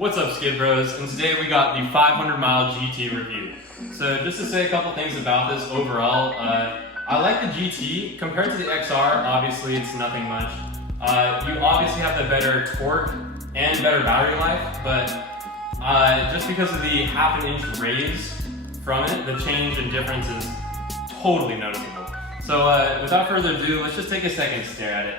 What's up, Skid Bros? And today we got the 500-mile GT review. So just to say a couple things about this overall, I like the GT. Compared to the XR, obviously it's nothing much. You obviously have the better torque and better battery life, but just because of the half-an-inch raise from it, the change and difference is totally noticeable. So without further ado, let's just take a second to stare at it.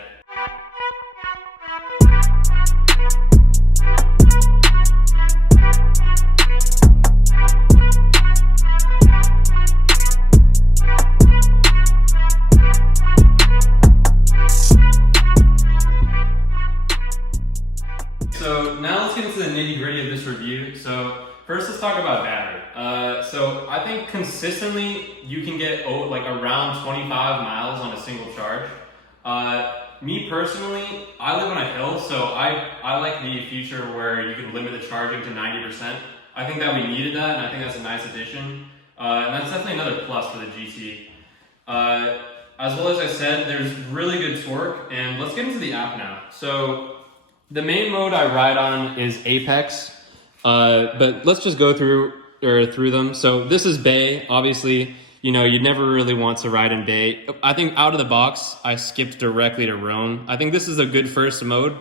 So now let's get into the nitty-gritty of this review. So first, let's talk about battery. So I think consistently you can get like around 25 miles on a single charge. Me personally, I live on a hill, so I like the feature where you can limit the charging to 90%. I think that we needed that, and I think that's a nice addition. And that's definitely another plus for the GT. As well as I said, there's really good torque, and let's get into the app now. So the main mode I ride on is Apex, but let's just go through them. So this is Bay. Obviously, you know, you'd never really want to ride in Bay. I think out of the box, I skipped directly to Roan. I think this is a good first mode,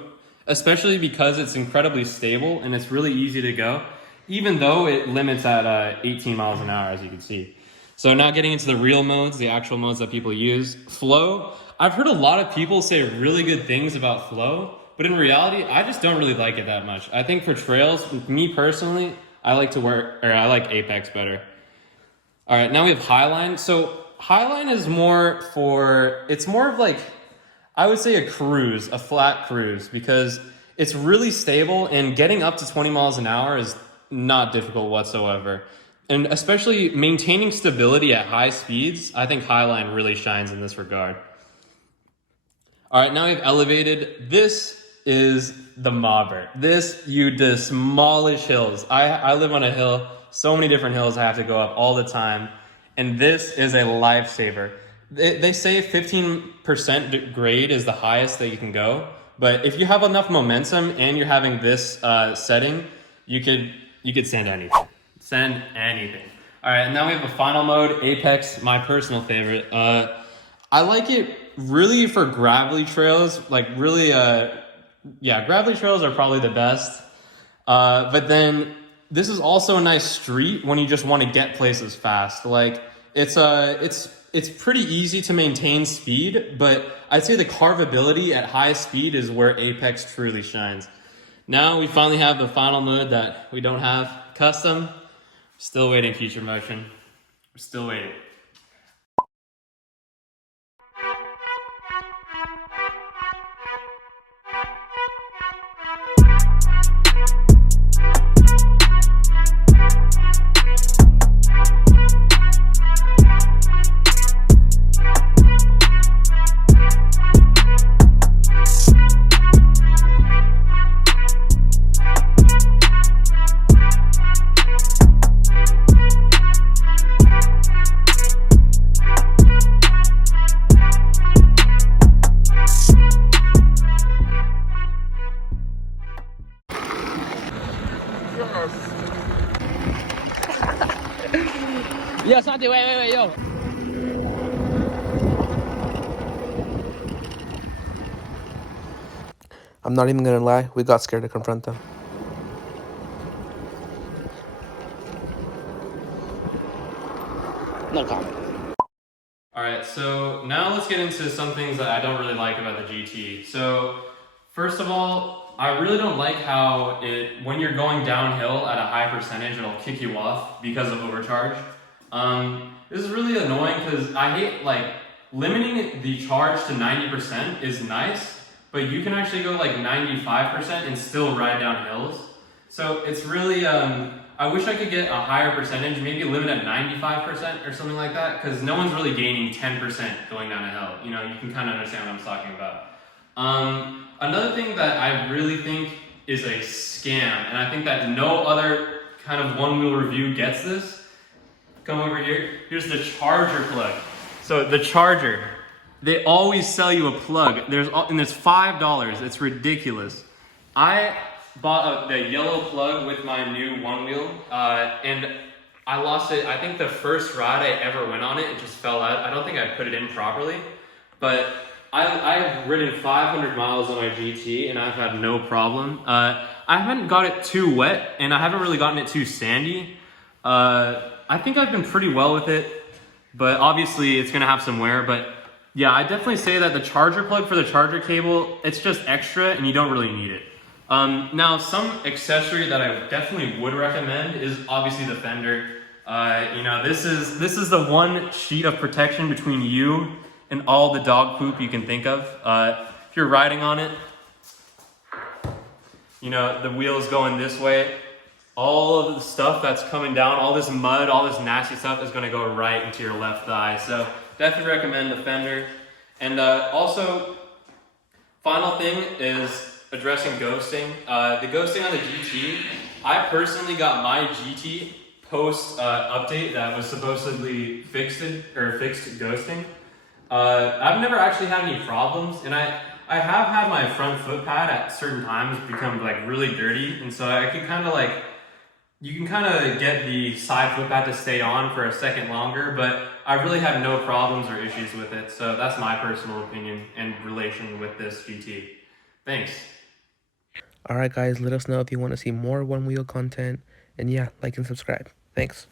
especially because it's incredibly stable and it's really easy to go, even though it limits at 18 miles an hour, as you can see. So now getting into the real modes, the actual modes that people use. Flow, I've heard a lot of people say really good things about Flow, but in reality, I just don't really like it that much. I think for trails, me personally, I like Apex better. All right, now we have Highline. So Highline is it's more of like, I would say a cruise, a flat cruise, because it's really stable and getting up to 20 miles an hour is not difficult whatsoever. And especially maintaining stability at high speeds, I think Highline really shines in this regard. All right, now we have Elevated. This is the mobber. You demolish hills. I live on a hill, so many different hills I have to go up all the time, and this is a lifesaver. They say 15% grade is the highest that you can go, but if you have enough momentum and you're having this setting, you could send anything. Send anything. All right, and now we have a final mode, Apex, my personal favorite. I like it really for gravelly trails, like really gravelly trails are probably the best. But then this is also a nice street when you just want to get places fast. Like it's pretty easy to maintain speed, but I'd say the carvability at high speed is where Apex truly shines. Now we finally have the final mode that we don't have, custom. Still waiting, Future Motion. We're still waiting. Yo, Santi, wait, yo. I'm not even gonna lie, we got scared to confront them. No comment. All right, so now let's get into some things that I don't really like about the GT. So first of all, I really don't like how when you're going downhill at a high percentage, it'll kick you off because of overcharge. This is really annoying because I hate limiting the charge to 90% is nice, but you can actually go like 95% and still ride down hills. So it's really, I wish I could get a higher percentage, maybe limit at 95% or something like that, because no one's really gaining 10% going down a hill. You know, you can kind of understand what I'm talking about. Another thing that I really think is a scam, and I think that no other kind of one-wheel review gets this. Come over here. Here's the charger plug. So the charger, they always sell you a plug. There's $5. It's ridiculous. I bought the yellow plug with my new Onewheel, and I lost it. I think the first ride I ever went on it, it just fell out. I don't think I put it in properly, but I've ridden 500 miles on my GT and I've had no problem. I haven't got it too wet and I haven't really gotten it too sandy. I think I've been pretty well with it, but obviously it's gonna have some wear. But yeah, I definitely say that the charger plug for the charger cable, it's just extra and you don't really need it. Now, some accessory that I definitely would recommend is obviously the fender. You know, this is the one sheet of protection between you and all the dog poop you can think of. If you're riding on it, you know, the wheel's going this way. All of the stuff that's coming down, all this mud, all this nasty stuff is gonna go right into your left thigh. So definitely recommend the fender. And also, final thing is addressing ghosting. The ghosting on the GT, I personally got my GT post update that was supposedly fixed ghosting. I've never actually had any problems, and I have had my front foot pad at certain times become like really dirty, and so I could kind of like, you can kind of get the side foot pad to stay on for a second longer, but I really had no problems or issues with it. So that's my personal opinion in relation with this GT. Thanks. Alright guys, let us know if you want to see more Onewheel content. And yeah, like and subscribe. Thanks.